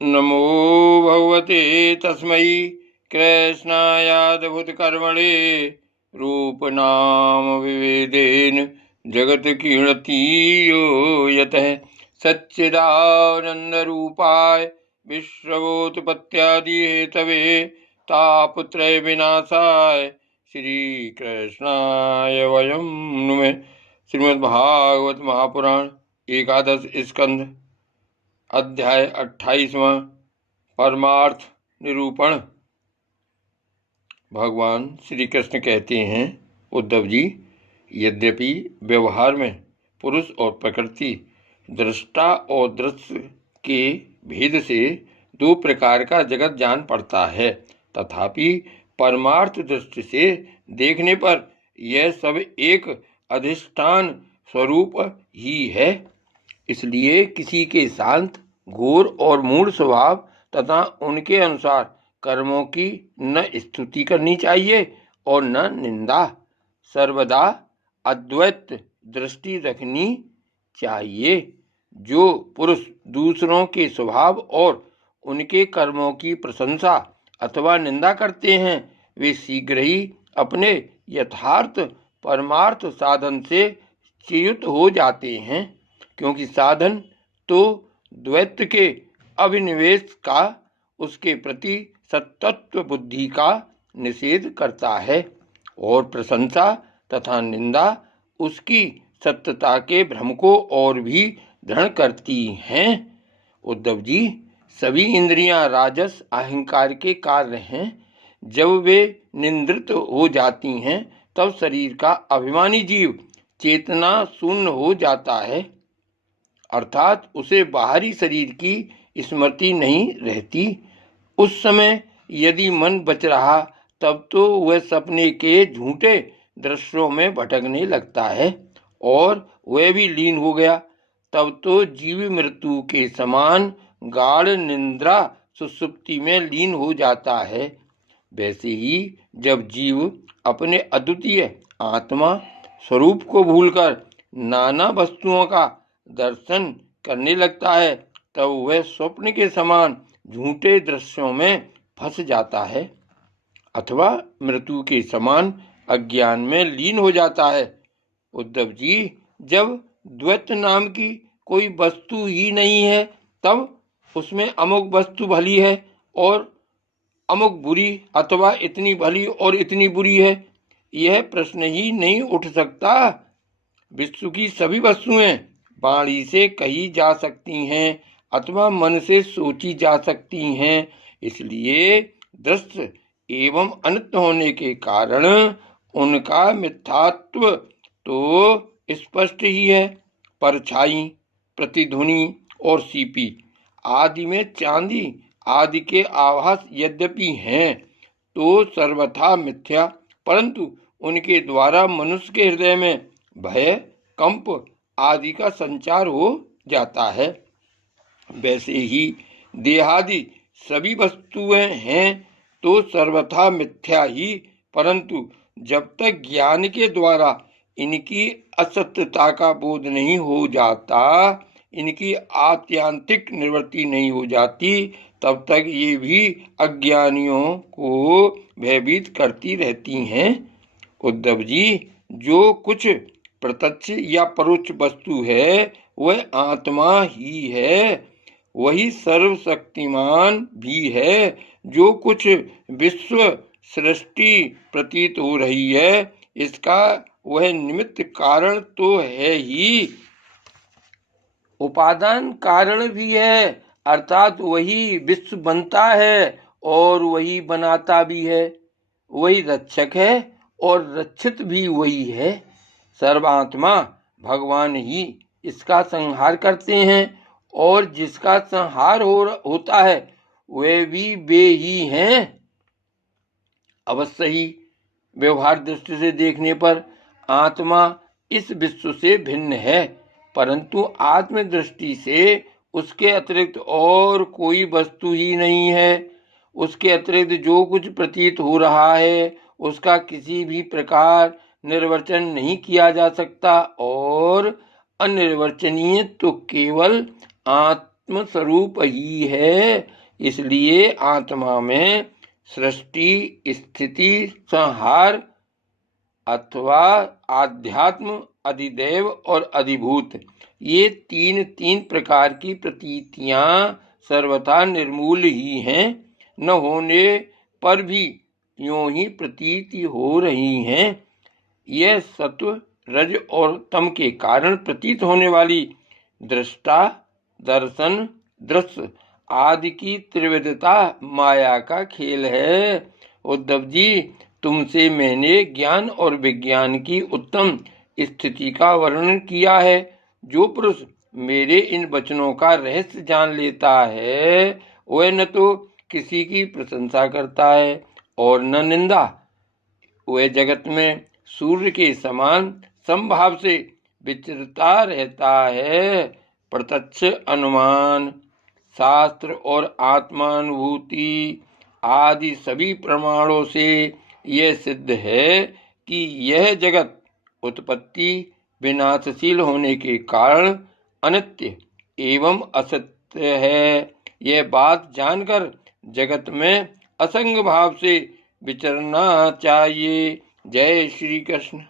नमो भगवते तस्मै कृष्णायाद्भुतकर्मणे रूपनाम विवेदेन जगत कीर्ति यो यतः सच्चिदानन्दरूपाय विश्वोत्पत्त्यादि हेतवे तापत्रय विनाशाय श्रीकृष्णाय वयं नुमः। श्रीमद्भागवत महापुराण एकादश स्कंध अध्याय 28वां परमार्थ निरूपण। भगवान श्री कृष्ण कहते हैं, उद्धव जी, यद्यपि व्यवहार में पुरुष और प्रकृति, दृष्टा और दृश्य के भेद से दो प्रकार का जगत जान पड़ता है, तथापि परमार्थ दृष्टि से देखने पर यह सब एक अधिष्ठान स्वरूप ही है। इसलिए किसी के शांत, घोर और मूढ़ स्वभाव तथा उनके अनुसार कर्मों की न स्तुति करनी चाहिए और न निंदा। सर्वदा अद्वैत दृष्टि रखनी चाहिए। जो पुरुष दूसरों के स्वभाव और उनके कर्मों की प्रशंसा अथवा निंदा करते हैं, वे शीघ्र ही अपने यथार्थ परमार्थ साधन से च्युत हो जाते हैं, क्योंकि साधन तो द्वैत के अभिनिवेश का, उसके प्रति सत्तत्व बुद्धि का निषेध करता है, और प्रशंसा तथा निंदा उसकी सत्यता के भ्रम को और भी दृढ़ करती हैं। उद्धव जी, सभी इंद्रियां राजस अहंकार के कार्य हैं। जब वे निंद्रित हो जाती हैं, तब शरीर का अभिमानी जीव चेतना शून्य हो जाता है, अर्थात उसे बाहरी शरीर की स्मृति नहीं रहती। उस समय यदि मन बच रहा, तब तो वह सपने के झूठे दृश्यों में भटकने लगता है, और वह भी लीन हो गया, तब तो जीव मृत्यु के समान गाढ़ निद्रा सुषुप्ति में लीन हो जाता है। वैसे ही जब जीव अपने अद्वितीय आत्मा स्वरूप को भूलकर नाना वस्तुओं का दर्शन करने लगता है, तब वह स्वप्न के समान झूठे दृश्यों में फंस जाता है, अथवा मृत्यु के समान अज्ञान में लीन हो जाता है। उद्धव जी, जब द्वैत नाम की कोई वस्तु ही नहीं है, तब उसमें अमुक वस्तु भली है और अमुक बुरी, अथवा इतनी भली और इतनी बुरी है, यह प्रश्न ही नहीं उठ सकता। विश्व की सभी वस्तुएं वाणी से कही जा सकती हैं अथवा मन से सोची जा सकती हैं। इसलिए दृश्य एवं अनित्य होने के कारण उनका मिथ्यात्व तो स्पष्ट ही है। परछाई, प्रतिध्वनि और सीपी आदि में चांदी आदि के आभास यद्यपि हैं, तो सर्वथा मिथ्या, परंतु उनके द्वारा मनुष्य के हृदय में भय, कंप आदि का संचार हो जाता है। वैसे ही देहादि सभी वस्तुएं हैं तो सर्वथा मिथ्या ही, परंतु जब तक ज्ञान के द्वारा इनकी असत्यता का बोध नहीं हो जाता, इनकी आत्यांतिक निवृत्ति नहीं हो जाती, तब तक ये भी अज्ञानियों को भयभीत करती रहती हैं। उद्धव जी, जो कुछ प्रत्यक्ष या परोक्ष वस्तु है, वह आत्मा ही है, वही सर्वशक्तिमान भी है। जो कुछ विश्व सृष्टि प्रतीत हो रही है, इसका वह निमित्त कारण तो है ही, उपादान कारण भी है, अर्थात वही विश्व बनता है और वही बनाता भी है, वही रक्षक है और रक्षित भी वही है। सर्वात्मा भगवान ही इसका संहार करते हैं, और जिसका संहार होता है वे भी वे ही हैं। अवश्य ही व्यवहार दृष्टि से देखने पर आत्मा इस विश्व से भिन्न है, परंतु आत्मदृष्टि से उसके अतिरिक्त और कोई वस्तु ही नहीं है। उसके अतिरिक्त जो कुछ प्रतीत हो रहा है, उसका किसी भी प्रकार निर्वचन नहीं किया जा सकता, और अनिर्वचनीय तो केवल आत्म स्वरूप ही है। इसलिए आत्मा में सृष्टि, स्थिति, संहार अथवा आध्यात्म, अधिदैव और अधिभूत, ये तीन तीन प्रकार की प्रतीतियां सर्वथा निर्मूल ही हैं। न होने पर भी यूं ही प्रतीति हो रही हैं। यह सत्व, रज और तम के कारण प्रतीत होने वाली दृष्टा, दर्शन, दृश्य आदि की त्रिविधता माया का खेल है। उद्धव जी, तुमसे मैंने ज्ञान और विज्ञान की उत्तम स्थिति का वर्णन किया है। जो पुरुष मेरे इन वचनों का रहस्य जान लेता है, वह न तो किसी की प्रशंसा करता है और न निंदा। वह जगत में सूर्य के समान समभाव से विचरता रहता है। प्रत्यक्ष अनुमान, शास्त्र और आत्मानुभूति आदि सभी प्रमाणों से यह सिद्ध है कि यह जगत उत्पत्ति विनाशशील होने के कारण अनित्य एवं असत्य है। यह बात जानकर जगत में असंग भाव से विचरना चाहिए। जय श्री कृष्ण।